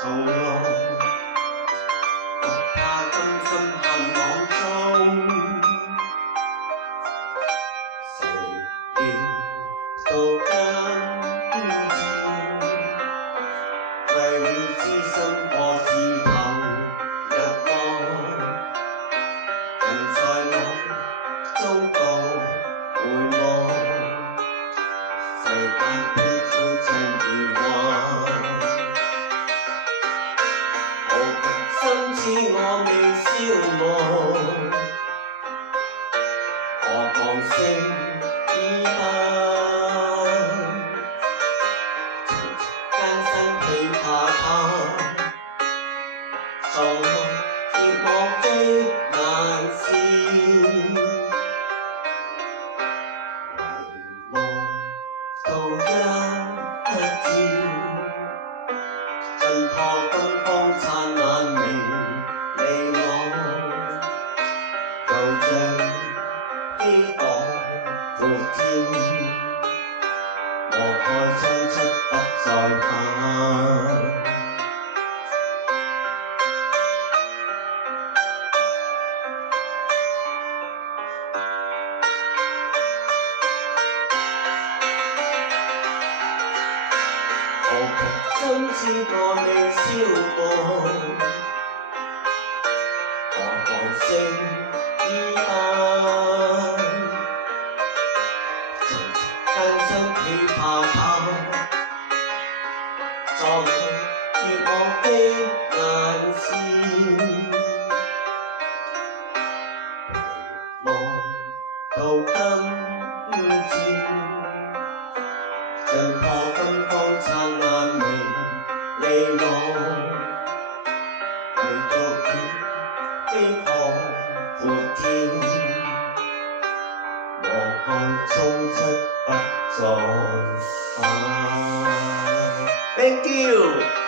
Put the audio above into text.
從來不怕甘心限網中，誰料到今天，為了知心過自投入網，人在夢中到回望，世間飄忽盡疑惑。心知我未消亡，何妨勝與敗？情艱辛喜怕他，藏來結我非難事。遺忘到一天，盡破金光燦爛明利網，又像飛港闊天，禍害衝出不再怕。深知我未消亡，何妨勝與敗？曾艱辛喜怕他，撞結我非難事。遺忘到今天，盡破金光燦爛明利網，唯獨願飛航闊天，禍害衝出不再怕。Thank you。